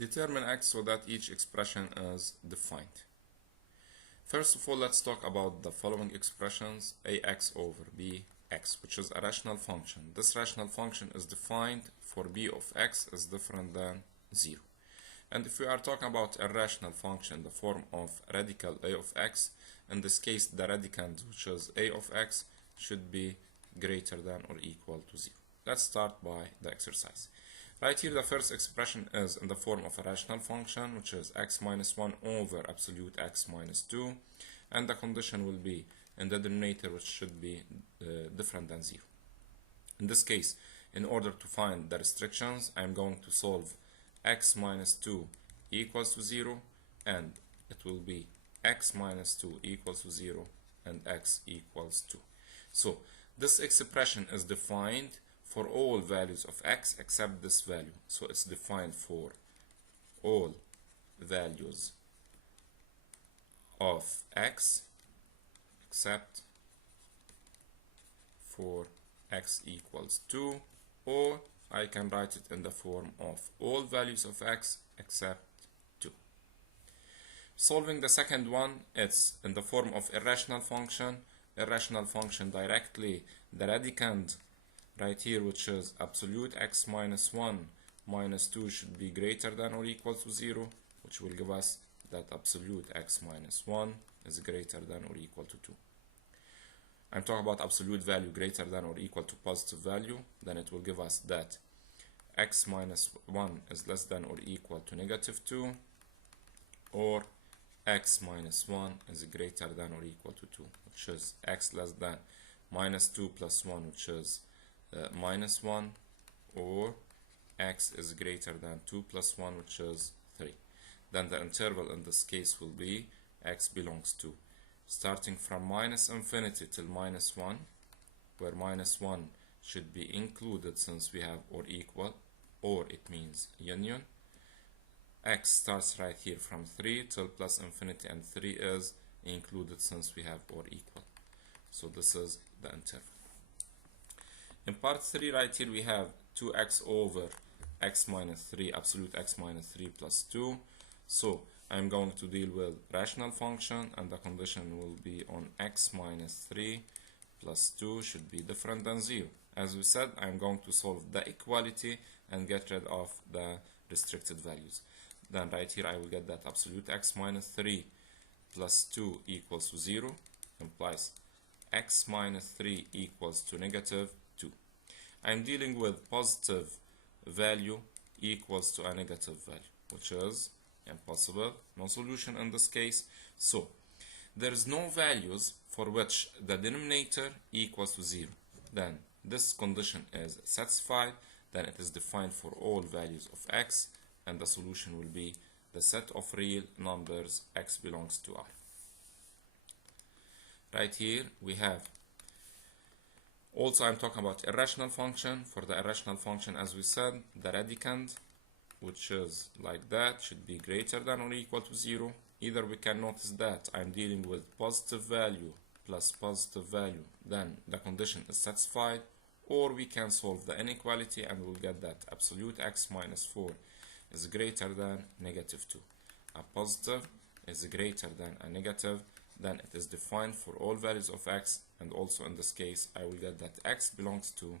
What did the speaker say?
Determine x so that each expression is defined. First of all, let's talk about the following expressions: ax over bx, which is a rational function. This rational function is defined for b of x is different than 0. And if we are talking about a rational function in the form of radical a of x, in this case the radicand, which is a of x, should be greater than or equal to 0. Let's start by the exercise. Right here, the first expression is in the form of a rational function, which is x minus 1 over absolute x minus 2, and the condition will be in the denominator, which should be different than 0. In this case, in order to find the restrictions, I'm going to solve x minus 2 equals to 0, and it will be x minus 2 equals to 0 and x equals 2. So this expression is defined for all values of x except this value. So it's defined for all values of x except for x equals 2, or I can write it in the form of all values of x except 2. Solving the second one, it's in the form of irrational function. Irrational function directly, the radicand right here, which is absolute x minus 1 minus 2, should be greater than or equal to 0, which will give us that absolute x minus 1 is greater than or equal to 2. I'm talking about absolute value greater than or equal to positive value, then it will give us that x minus 1 is less than or equal to negative 2, or x minus 1 is greater than or equal to 2, which is x less than minus 2 plus 1, which is minus 1, or x is greater than 2 plus 1, which is 3. Then the interval in this case will be x belongs to starting from minus infinity till minus 1, where minus 1 should be included since we have or equal, or it means union. X starts right here from 3 till plus infinity, and 3 is included since we have or equal. So this is the interval. In part 3 right here we have 2x over x minus 3, absolute x minus 3 plus 2. So I'm going to deal with rational function, and the condition will be on x minus 3 plus 2 should be different than 0. As we said, I'm going to solve the equality and get rid of the restricted values. Then right here I will get that absolute x minus 3 plus 2 equals to 0, implies x minus 3 equals to negative 2. I'm dealing with positive value equals to a negative value, which is impossible, no solution in this case. So there is no values for which the denominator equals to 0. Then this condition is satisfied, then it is defined for all values of x, and the solution will be the set of real numbers x belongs to R. Right here we have also, I'm talking about irrational function. For the irrational function, as we said, the radicand, which is like that, should be greater than or equal to 0. Either we can notice that I'm dealing with positive value plus positive value, then the condition is satisfied, or we can solve the inequality and we'll get that absolute x minus 4 is greater than negative 2. A positive is greater than a negative, then it is defined for all values of x, and also in this case I will get that x belongs to